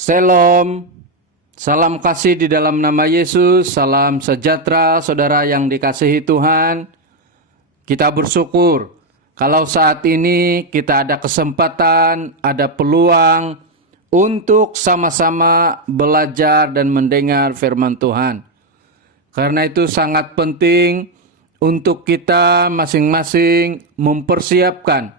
Shalom, salam kasih di dalam nama Yesus, salam sejahtera saudara yang dikasihi Tuhan. Kita bersyukur kalau saat ini kita ada kesempatan, ada peluang untuk sama-sama belajar dan mendengar firman Tuhan. Karena itu sangat penting untuk kita masing-masing mempersiapkan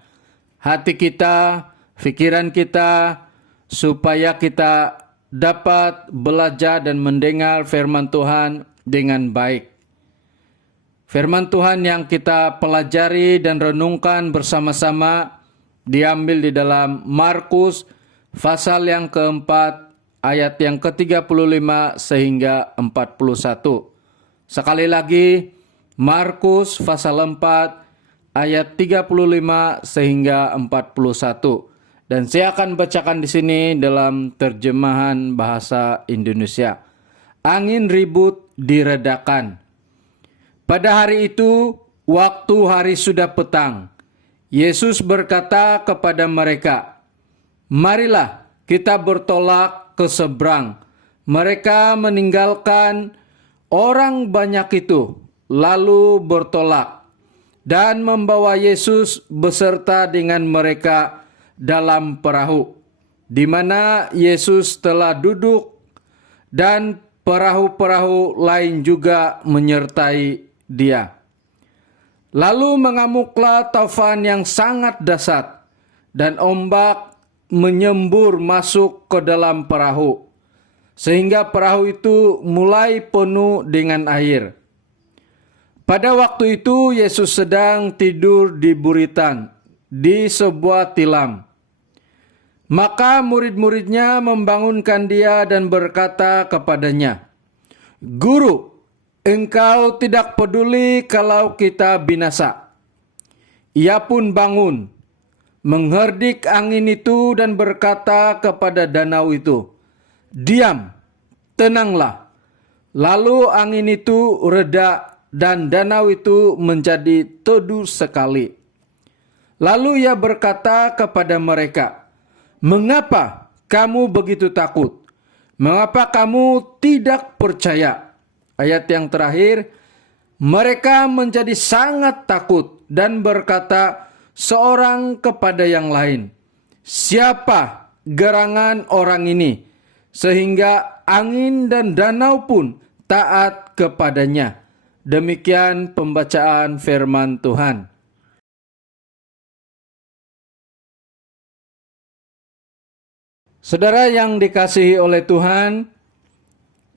hati kita, pikiran kita, supaya kita dapat belajar dan mendengar firman Tuhan dengan baik. Firman Tuhan yang kita pelajari dan renungkan bersama-sama diambil di dalam Markus pasal yang keempat ayat yang ke-35 sehingga 41. Sekali lagi, Markus pasal 4 ayat 35 sehingga 41. Dan saya akan bacakan di sini dalam terjemahan bahasa Indonesia. Angin ribut diredakan. Pada hari itu, waktu hari sudah petang, Yesus berkata kepada mereka, "Marilah kita bertolak ke seberang." Mereka meninggalkan orang banyak itu, lalu bertolak, dan membawa Yesus beserta dengan mereka dalam perahu, di mana Yesus telah duduk, dan perahu-perahu lain juga menyertai Dia. Lalu mengamuklah taufan yang sangat dahsyat, dan ombak menyembur masuk ke dalam perahu, sehingga perahu itu mulai penuh dengan air. Pada waktu itu Yesus sedang tidur di buritan di sebuah tilam. Maka murid-muridnya membangunkan dia dan berkata kepadanya, "Guru, engkau tidak peduli kalau kita binasa." Ia pun bangun, mengherdik angin itu dan berkata kepada danau itu, "Diam, tenanglah." Lalu angin itu reda dan danau itu menjadi teduh sekali. Lalu ia berkata kepada mereka, "Mengapa kamu begitu takut? Mengapa kamu tidak percaya?" Ayat yang terakhir, mereka menjadi sangat takut dan berkata seorang kepada yang lain, "Siapa gerangan orang ini, sehingga angin dan danau pun taat kepadanya?" Demikian pembacaan firman Tuhan. Saudara yang dikasihi oleh Tuhan,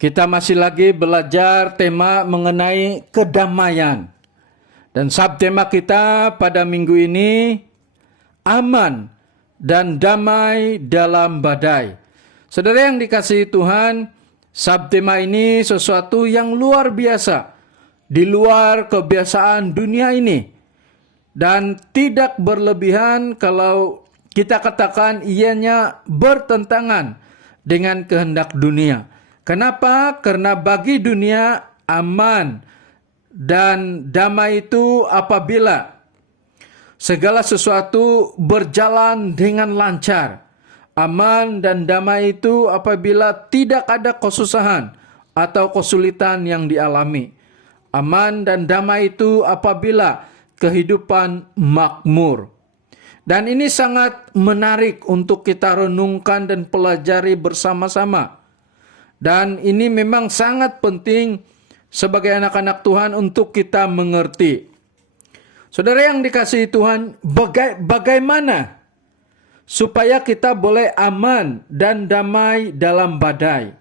kita masih lagi belajar tema mengenai kedamaian. Dan subtema kita pada minggu ini, aman dan damai dalam badai. Saudara yang dikasihi Tuhan, subtema ini sesuatu yang luar biasa, di luar kebiasaan dunia ini. Dan tidak berlebihan kalau kita katakan ianya bertentangan dengan kehendak dunia. Kenapa? Karena bagi dunia aman dan damai itu apabila segala sesuatu berjalan dengan lancar. Aman dan damai itu apabila tidak ada kesusahan atau kesulitan yang dialami. Aman dan damai itu apabila kehidupan makmur. Dan ini sangat menarik untuk kita renungkan dan pelajari bersama-sama. Dan ini memang sangat penting sebagai anak-anak Tuhan untuk kita mengerti. Saudara yang dikasihi Tuhan, bagaimana supaya kita boleh aman dan damai dalam badai?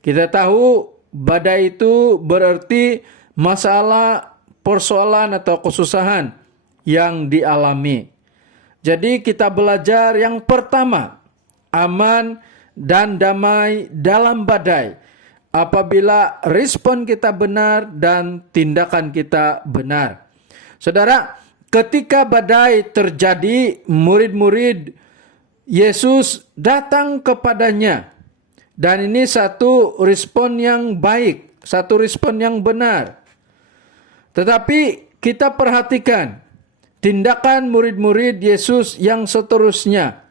Kita tahu badai itu berarti masalah, persoalan atau kesusahan yang dialami. Jadi kita belajar yang pertama, aman dan damai dalam badai. Apabila respon kita benar dan tindakan kita benar. Saudara, ketika badai terjadi, murid-murid Yesus datang kepadanya. Dan ini satu respon yang baik, satu respon yang benar. Tetapi kita perhatikan tindakan murid-murid Yesus yang seterusnya.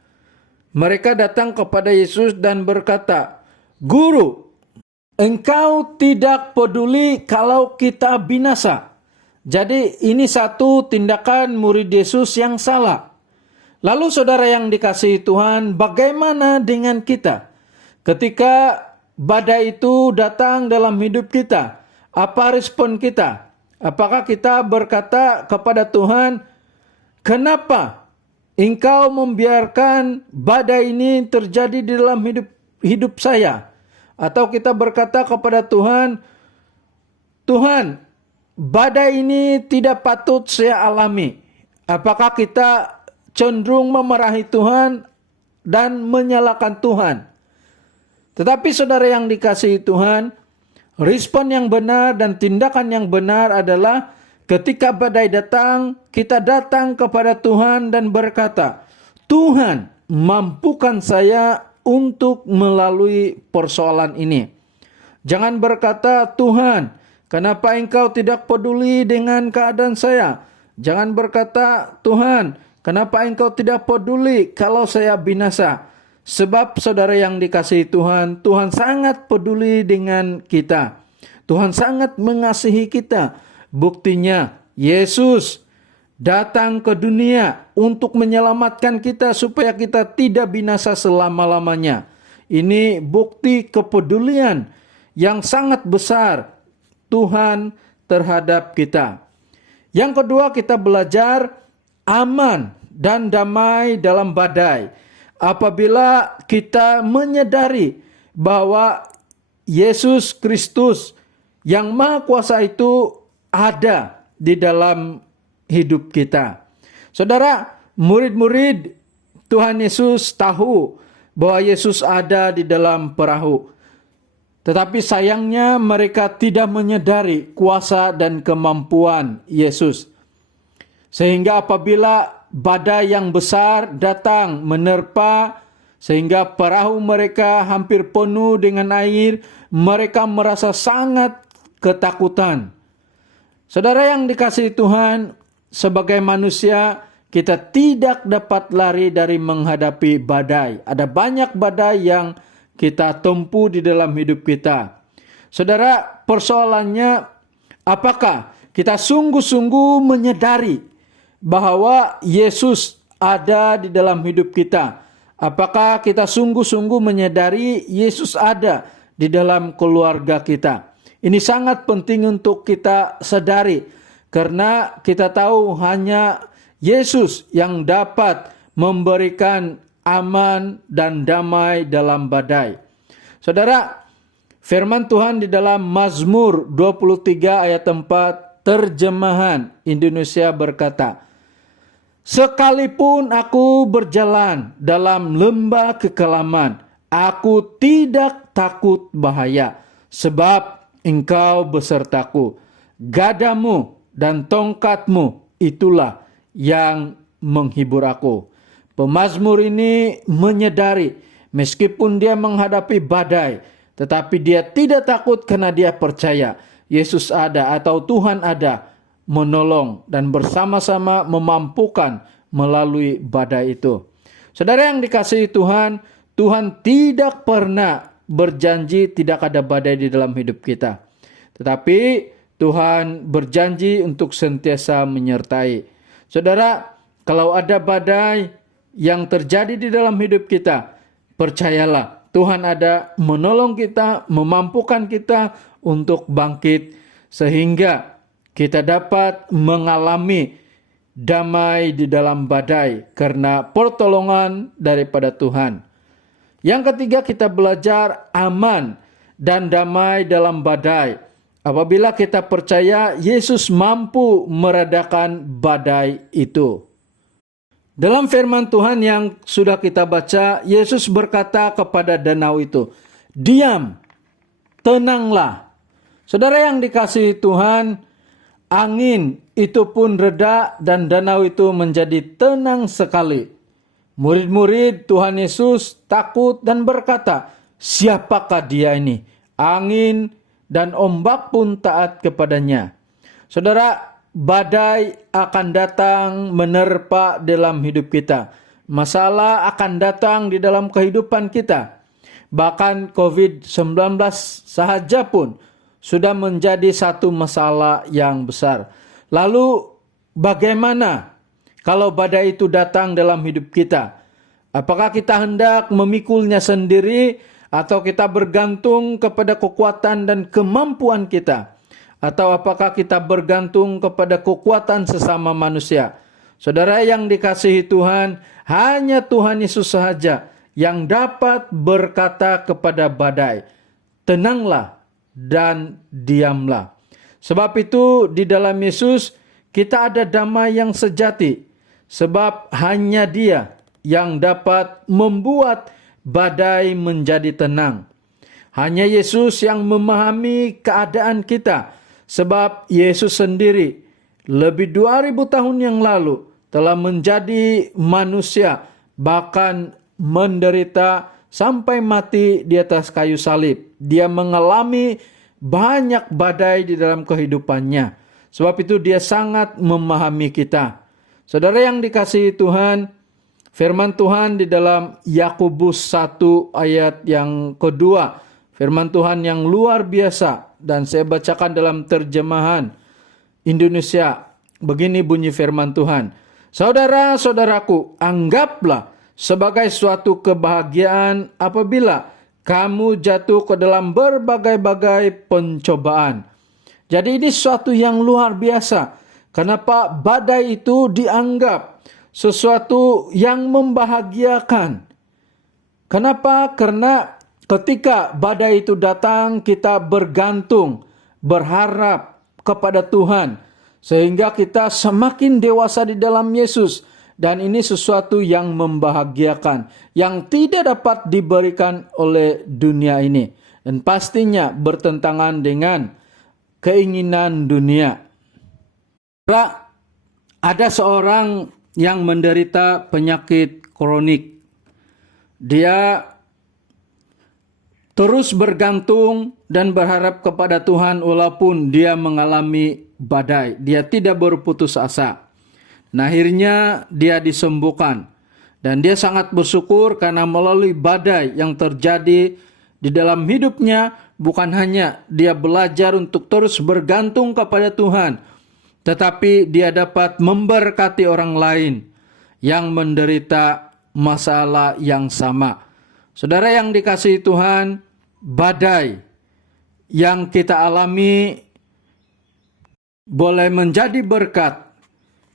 Mereka datang kepada Yesus dan berkata, "Guru, Engkau tidak peduli kalau kita binasa." Jadi ini satu tindakan murid Yesus yang salah. Lalu saudara yang dikasihi Tuhan, bagaimana dengan kita? Ketika badai itu datang dalam hidup kita, apa respon kita? Apakah kita berkata kepada Tuhan, "Kenapa Engkau membiarkan badai ini terjadi di dalam hidup saya?" Atau kita berkata kepada Tuhan, "Tuhan, badai ini tidak patut saya alami." Apakah kita cenderung memarahi Tuhan dan menyalahkan Tuhan? Tetapi saudara yang dikasihi Tuhan, respon yang benar dan tindakan yang benar adalah ketika badai datang, kita datang kepada Tuhan dan berkata, "Tuhan, mampukan saya untuk melalui persoalan ini." Jangan berkata, "Tuhan, kenapa Engkau tidak peduli dengan keadaan saya?" Jangan berkata, "Tuhan, kenapa Engkau tidak peduli kalau saya binasa?" Sebab saudara yang dikasihi Tuhan, Tuhan sangat peduli dengan kita. Tuhan sangat mengasihi kita. Buktinya, Yesus datang ke dunia untuk menyelamatkan kita supaya kita tidak binasa selama-lamanya. Ini bukti kepedulian yang sangat besar Tuhan terhadap kita. Yang kedua, kita belajar aman dan damai dalam badai. Apabila kita menyadari bahwa Yesus Kristus yang Maha Kuasa itu ada di dalam hidup kita. Saudara, murid-murid Tuhan Yesus tahu bahwa Yesus ada di dalam perahu. Tetapi sayangnya mereka tidak menyadari kuasa dan kemampuan Yesus. Sehingga apabila badai yang besar datang menerpa, sehingga perahu mereka hampir penuh dengan air, mereka merasa sangat ketakutan. Saudara yang dikasihi Tuhan, sebagai manusia kita tidak dapat lari dari menghadapi badai. Ada banyak badai yang kita tempuh di dalam hidup kita. Saudara, persoalannya apakah kita sungguh-sungguh menyadari bahwa Yesus ada di dalam hidup kita? Apakah kita sungguh-sungguh menyadari Yesus ada di dalam keluarga kita? Ini sangat penting untuk kita sadari, karena kita tahu hanya Yesus yang dapat memberikan aman dan damai dalam badai. Saudara, firman Tuhan di dalam Mazmur 23 ayat 4 terjemahan Indonesia berkata, "Sekalipun aku berjalan dalam lembah kekelaman, aku tidak takut bahaya, sebab Engkau besertaku. Gadamu dan tongkatmu itulah yang menghibur aku." Pemazmur ini menyadari meskipun dia menghadapi badai, tetapi dia tidak takut karena dia percaya Yesus ada atau Tuhan ada menolong dan bersama-sama memampukan melalui badai itu. Saudara yang dikasihi Tuhan, Tuhan tidak pernah berjanji tidak ada badai di dalam hidup kita. Tetapi Tuhan berjanji untuk senantiasa menyertai. Saudara, kalau ada badai yang terjadi di dalam hidup kita, percayalah Tuhan ada menolong kita, memampukan kita untuk bangkit sehingga kita dapat mengalami damai di dalam badai karena pertolongan daripada Tuhan. Yang ketiga, kita belajar aman dan damai dalam badai. Apabila kita percaya Yesus mampu meredakan badai itu. Dalam firman Tuhan yang sudah kita baca, Yesus berkata kepada danau itu, "Diam, tenanglah." Saudara yang dikasihi Tuhan, angin itu pun reda dan danau itu menjadi tenang sekali. Murid-murid Tuhan Yesus takut dan berkata, "Siapakah dia ini? Angin dan ombak pun taat kepadanya." Saudara, badai akan datang menerpa dalam hidup kita. masalah akan datang di dalam kehidupan kita. Bahkan COVID-19 sahaja pun sudah menjadi satu masalah yang besar. Lalu bagaimana kalau badai itu datang dalam hidup kita? Apakah kita hendak memikulnya sendiri atau kita bergantung kepada kekuatan dan kemampuan kita? Atau apakah kita bergantung kepada kekuatan sesama manusia? Saudara yang dikasihi Tuhan, hanya Tuhan Yesus sahaja yang dapat berkata kepada badai, tenanglah dan diamlah. Sebab itu di dalam Yesus kita ada damai yang sejati. Sebab hanya Dia yang dapat membuat badai menjadi tenang. Hanya Yesus yang memahami keadaan kita. Sebab Yesus sendiri lebih 2000 tahun yang lalu telah menjadi manusia, bahkan menderita sampai mati di atas kayu salib. Dia mengalami banyak badai di dalam kehidupannya. Sebab itu dia sangat memahami kita. Saudara yang dikasihi Tuhan, firman Tuhan di dalam Yakobus 1 ayat yang kedua. Firman Tuhan yang luar biasa dan saya bacakan dalam terjemahan Indonesia. Begini bunyi firman Tuhan. Saudara-saudaraku, anggaplah sebagai suatu kebahagiaan apabila kamu jatuh ke dalam berbagai-bagai pencobaan. Jadi ini sesuatu yang luar biasa. Kenapa badai itu dianggap sesuatu yang membahagiakan? Kenapa? Karena ketika badai itu datang, kita bergantung, berharap kepada Tuhan. Sehingga kita semakin dewasa di dalam Yesus. Dan ini sesuatu yang membahagiakan. Yang tidak dapat diberikan oleh dunia ini. Dan pastinya bertentangan dengan keinginan dunia. Ada seorang yang menderita penyakit kronik. Dia terus bergantung dan berharap kepada Tuhan walaupun dia mengalami badai. Dia tidak berputus asa. Nah, akhirnya dia disembuhkan. Dan dia sangat bersyukur karena melalui badai yang terjadi di dalam hidupnya, bukan hanya dia belajar untuk terus bergantung kepada Tuhan, tetapi dia dapat memberkati orang lain yang menderita masalah yang sama. Saudara yang dikasihi Tuhan, badai yang kita alami boleh menjadi berkat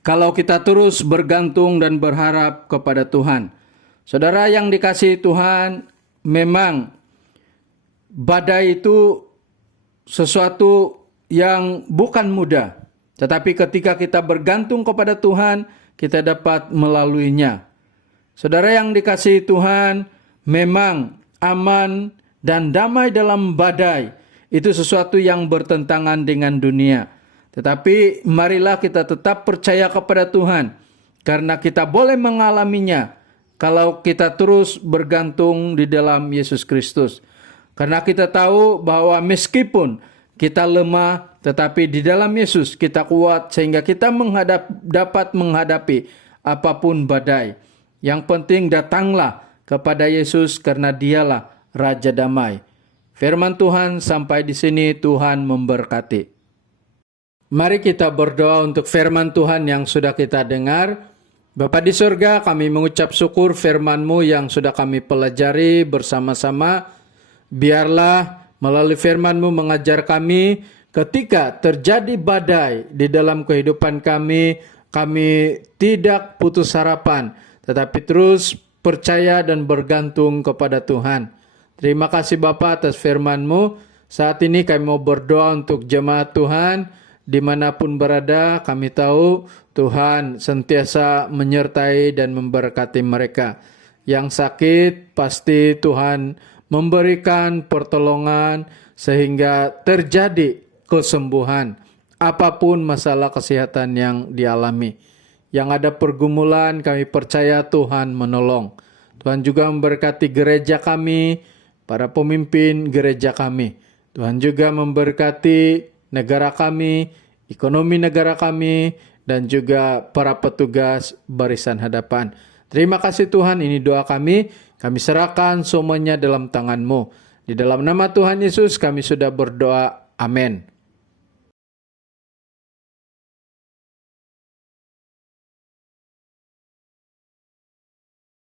kalau kita terus bergantung dan berharap kepada Tuhan. Saudara yang dikasihi Tuhan, memang badai itu sesuatu yang bukan mudah. Tetapi ketika kita bergantung kepada Tuhan, kita dapat melaluinya. Saudara yang dikasihi Tuhan, memang aman dan damai dalam badai itu sesuatu yang bertentangan dengan dunia. Tetapi marilah kita tetap percaya kepada Tuhan, karena kita boleh mengalaminya kalau kita terus bergantung di dalam Yesus Kristus. Karena kita tahu bahwa meskipun kita lemah, tetapi di dalam Yesus kita kuat sehingga kita dapat menghadapi apapun badai. Yang penting datanglah kepada Yesus karena Dialah Raja Damai. Firman Tuhan sampai di sini, Tuhan memberkati. Mari kita berdoa untuk firman Tuhan yang sudah kita dengar. Bapa di surga, kami mengucap syukur firman-Mu yang sudah kami pelajari bersama-sama. Biarlah melalui firman-Mu mengajar kami ketika terjadi badai di dalam kehidupan kami tidak putus harapan, tetapi terus percaya dan bergantung kepada Tuhan. Terima kasih Bapa atas firman-Mu. Saat ini kami mau berdoa untuk jemaat Tuhan, dimanapun berada. Kami tahu Tuhan sentiasa menyertai dan memberkati mereka. Yang sakit pasti Tuhan memberikan pertolongan sehingga terjadi kesembuhan apapun masalah kesehatan yang dialami. Yang ada pergumulan, kami percaya Tuhan menolong. Tuhan juga memberkati gereja kami, para pemimpin gereja kami. Tuhan juga memberkati negara kami, ekonomi negara kami, dan juga para petugas barisan hadapan. Terima kasih Tuhan, ini doa kami. Kami serahkan semuanya dalam tangan-Mu. Di dalam nama Tuhan Yesus kami sudah berdoa. Amin.